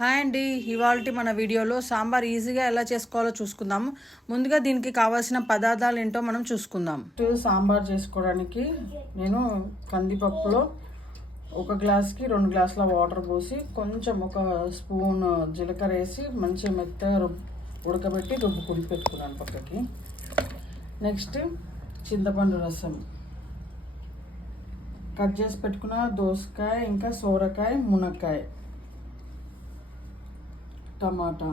Hi అండి, ఇవాల్టి మన వీడియోలో సాంబార్ ఈజీగా ఎలా చేసుకోవాలో చూసుకుందాం. ముందుగా దీనికి కావాల్సిన పదార్థాలు ఏంటో మనం చూసుకుందాం. సాంబార్ చేసుకోవడానికి నేను కందిపప్పులో 1 గ్లాస్కి 2 గ్లాసుల వాటర్ పోసి కొంచెం 1 స్పూన్ జీలకర్ర వేసి మంచిగా మెత్తగా ఉడకబెట్టి రుబ్బుకుని పెట్టుకున్నాను పక్కకి. నెక్స్ట్ చింతపండు రసం, కట్ చేసి పెట్టుకున్న దోసకాయ, ఇంకా సోరకాయ, మునక్కాయ, టమాటా,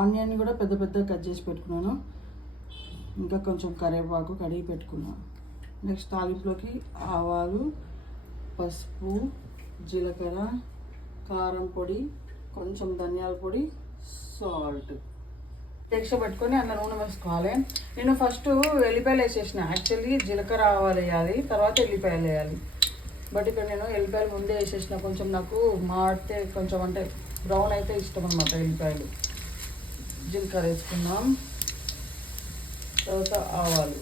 ఆనియన్ కూడా పెద్ద పెద్ద కట్ చేసి పెట్టుకున్నాను. ఇంకా కొంచెం కరివేపాకు కడిగి పెట్టుకున్నాను. నెక్స్ట్ తాలింపులోకి ఆవాలు, పసుపు, జీలకర్ర, కారం పొడి, కొంచెం ధనియాల పొడి, సాల్ట్ ఎక్స్ట్రా పెట్టుకొని అందులో నూనె వేసుకోవాలి. నేను ఫస్ట్ ఎల్లిపాయలు వేసేసిన. యాక్చువల్లీ జీలకర్ర ఆవాలు వేయాలి, తర్వాత ఎల్లిపాయలు వేయాలి. బట్ ఇక్కడ నేను ఎల్లిపాయలు ముందే వేసేసిన. కొంచెం నాకు మాడితే కొంచెం అంటే బ్రౌన్ అయితే ఇష్టం అన్నమాట ఎల్లిపాయలు. జీలకర్ర వేసుకున్నాం, తర్వాత ఆవాలు,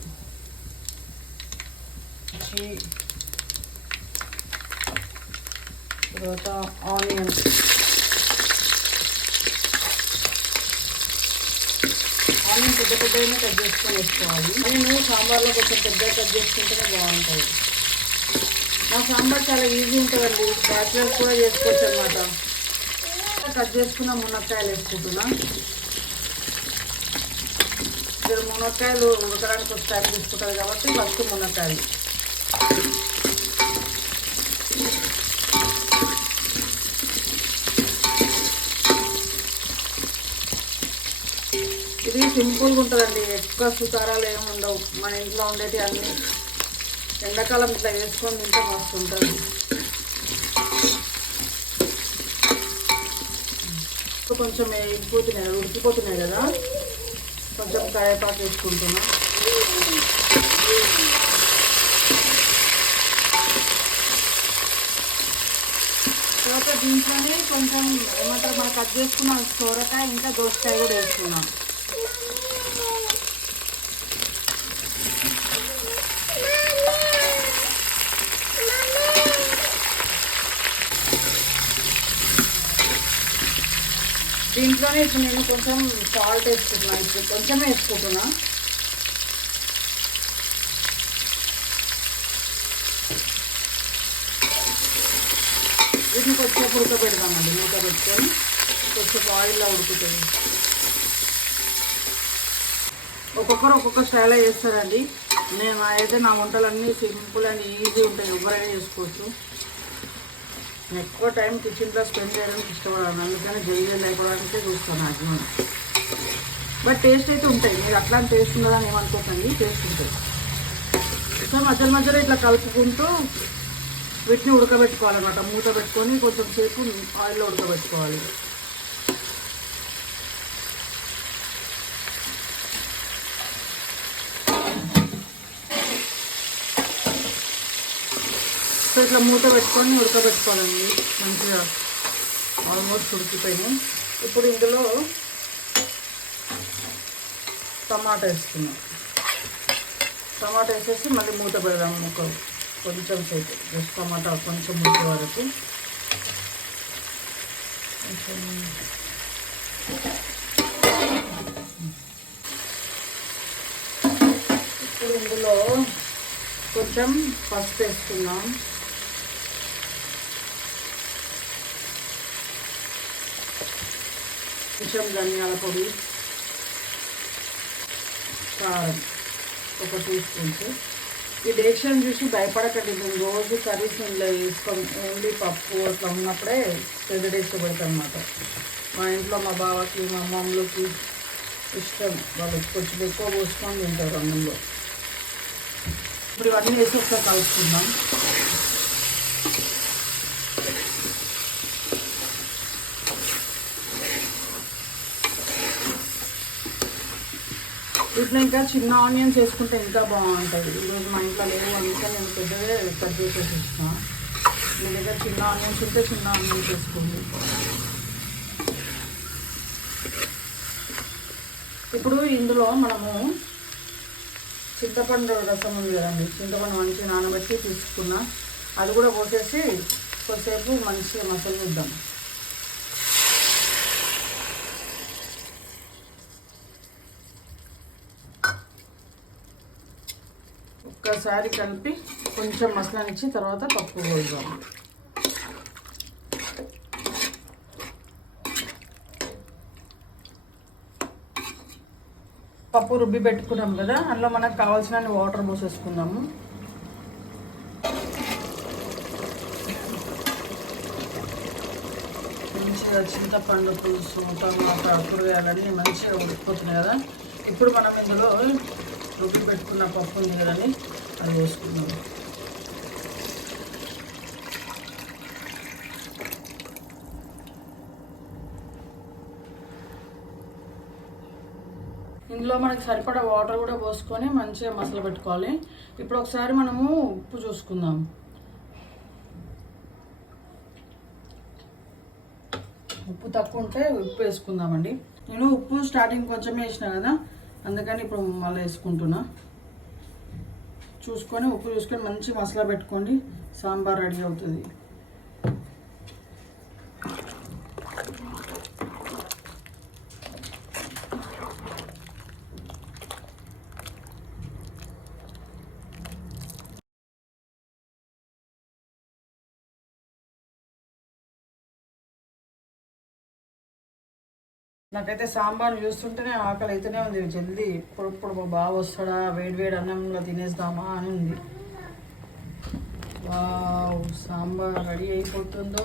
తర్వాత ఆనియన్స్, ఆనియన్ పెద్ద పెద్దగానే కట్ చేసుకొని వేసుకోవాలి. నేను సాంబార్లో కొంచెం పెద్దగా కట్ చేసుకుంటేనే బాగుంటుంది. నా సాంబార్ చాలా ఈజీ ఉంటుందండి, బ్యాచిలర్స్ కూడా చేసుకోవచ్చు అన్నమాట. కట్ చేసుకున్న మునక్కాయలు వేసుకుంటున్నా. ఇక్కడ మునక్కాయలు ఉడకడానికి కొంచెం టైం తీసుకుంటుంది కాబట్టి ఫస్ట్ మునక్కాయలు, ఇది సింపుల్గా ఉంటుందండి, ఎక్కువ సుతారాలు ఏమి ఉండవు. మన ఇంట్లో ఉండేవి అన్నీ. ఎండాకాలం ఇట్లా వేసుకొని తింటే మస్తు ఉంటుంది. కొంచెం ఉడికిపోతున్నాయి కదా, కొంచెం కరివేపాకు వేసుకుంటున్నా. తర్వాత దీంట్లోనే కొంచెం ఏమంటారు మనం కట్ చేసుకున్న సోరకాయ, ఇంకా దోసకాయ కూడా వేసుకున్నాం. దీంట్లోనే ఇప్పుడు నేను కొంచెం సాల్ట్ వేసుకుంటున్నాను. ఇప్పుడు కొంచెమే వేసుకుంటున్నా. వీటిని కొంచెం ఉడకబెడదామండి. మూత పెట్టుకొని కొంచెం ఆయిల్లో ఉడుకుతుంది. ఒక్కొక్కరు ఒక్కొక్క స్టైల్లో చేస్తారండి. నేను అయితే నా వంటలన్నీ సింపుల్ అండ్ ఈజీ ఉంటాయి, ఎవరైనా చేసుకోవచ్చు. నేను ఎక్కువ టైం కిచెన్లో స్పెండ్ చేయడానికి ఇష్టపడాను, అందుకని జల్దీ అయిపోవడానికే చూస్తాను మ్యాక్సిమం. బట్ టేస్ట్ అయితే ఉంటాయి. మీరు అట్లా టేస్ట్ ఉండదని ఏమనుకోకండి, టేస్ట్ ఉంటాయి. సో మధ్య మధ్యలో ఇట్లా కలుపుకుంటూ వీటిని ఉడకబెట్టుకోవాలన్నమాట. మూత పెట్టుకొని కొంచెం సేపు ఆయిల్లో ఉడకబెట్టుకోవాలి. సో ఇట్లా మూత పెట్టుకొని ఉడకబెట్టుకోవాలండి. మంచిగా ఆల్మోస్ట్ ఉడికిపోయినాయి. ఇప్పుడు ఇందులో టమాటా వేసుకున్నాం. టమాటా వేసేసి మళ్ళీ మూత పెడదాము కొంచెం సేపు. జస్ట్ టమాటా కొంచెం ఉడికే వరకు. ఇప్పుడు ఇందులో కొంచెం పసుపు వేసుకున్నాం. కొంచెం ధనియాల పొడి, కారం 1 టీ స్పూన్స్. ఈ డేషన్ చూసి భయపడకండి. మేము రోజు కర్రీస్ ఇంట్లో వేసుకోం. ఓన్లీ పప్పు అట్లా ఉన్నప్పుడే పెద్ద డేస్ పెడతాం అన్నమాట. మా ఇంట్లో మా బావకి, మా అమ్మమ్మలకి ఇష్టం. వాళ్ళు కొంచెం ఎక్కువ పోసుకొని తింటారు అన్నంలో. ఇప్పుడు ఇవన్నీ వేసి ఒకసారి కలుపుకుందాం. వీటిలో ఇంకా చిన్న ఆనియన్స్ వేసుకుంటే ఇంకా బాగుంటుంది. ఈరోజు మా ఇంట్లో లేవు, అందుకే నేను పెద్దగా కట్ చేసేసి ఇచ్చిన. మీ దగ్గర చిన్న ఆనియన్స్ ఉంటే చిన్న ఆనియన్స్ వేసుకోండి. ఇప్పుడు ఇందులో మనము చింతపండు రసం ఉంది కదండి, చింతపండు మంచిగా నానబెట్టి తీసుకున్నా, అది కూడా పోసేసి కొద్దిసేపు మంచిగా మసలు ఇద్దాం. ఒక్కసారి కలిపి కొంచెం మసాలానిచ్చి తర్వాత పప్పు పోద్దాం. పప్పు రుబ్బి పెట్టుకున్నాం కదా, అందులో మనకు కావాల్సిన వాటర్ పోసేసుకుందాము. మంచిగా చింతపండు పులుసు, టమాటా, కూరగాయలన్నీ మంచిగా ఉడికిపోతున్నాయి కదా. ఇప్పుడు మనం ఇందులో రుబ్బి పెట్టుకున్న పప్పు ఉంది కదండి, అది వేసుకుందాం. ఇందులో మనకి సరిపడా వాటర్ కూడా పోసుకొని మంచిగా మసాలా పెట్టుకోవాలి. ఇప్పుడు ఒకసారి మనము ఉప్పు చూసుకుందాం. ఉప్పు తక్కువ ఉంటే ఉప్పు వేసుకుందామండి. నేను ఉప్పు స్టార్టింగ్ కొంచెం వేసిన కదా, అందుకని ఇప్పుడు మళ్ళీ వేసుకుంటున్నా. చూసుకొని ఉప్పు చూసుకొని మంచి మసాలా పెట్టుకోండి, సాంబార్ రెడీ అవుతుంది. నాకైతే సాంబార్ చూస్తుంటేనే ఆకలి అయితేనే ఉంది. జల్దీ ఇప్పుడు మా బావ వస్తాడా, వేడి అన్నంలో తినేద్దామా అని ఉంది. వావ్, సాంబార్ రెడీ అయిపోతుందో.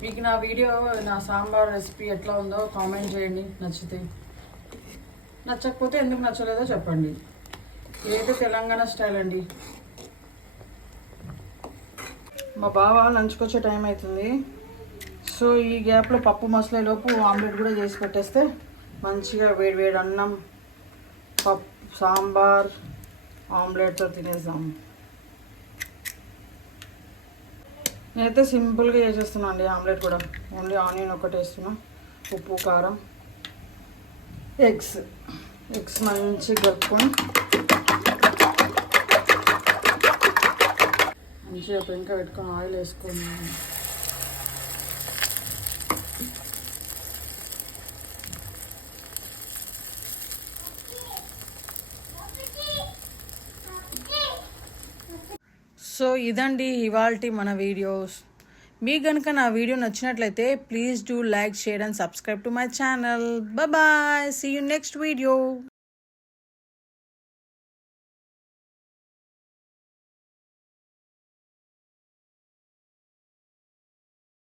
మీకు నా వీడియో, నా సాంబార్ రెసిపీ ఎట్లా ఉందో కామెంట్ చేయండి. నచ్చితే, నచ్చకపోతే ఎందుకు నచ్చలేదో చెప్పండి. ఇదైతే తెలంగాణ స్టైల్ అండి. మా బావ లంచ్కి వచ్చే టైం అవుతుంది. సో ఈ గ్యాప్లో పప్పు మసాలా లోపు ఆమ్లెట్ కూడా చేసి పెట్టేస్తే మంచిగా వేడి అన్నం, పప్పు, సాంబార్, ఆమ్లెట్తో తినేద్దాం. నేనైతే సింపుల్గా చేసేస్తున్నాను అండి ఆమ్లెట్ కూడా. ఓన్లీ ఆనియన్ ఒకటి వేస్తున్నా, ఉప్పు, కారం, ఎగ్స్ మంచిగా కలుపుకొని మంచిగా పెంక పెట్టుకొని ఆయిల్ వేసుకొని సో ఇదండి ఇవాల్టి మన వీడియోస్. మీకు కనుక నా వీడియో నచ్చినట్లయితే please do like, share and subscribe to my channel. Bye, see you next video.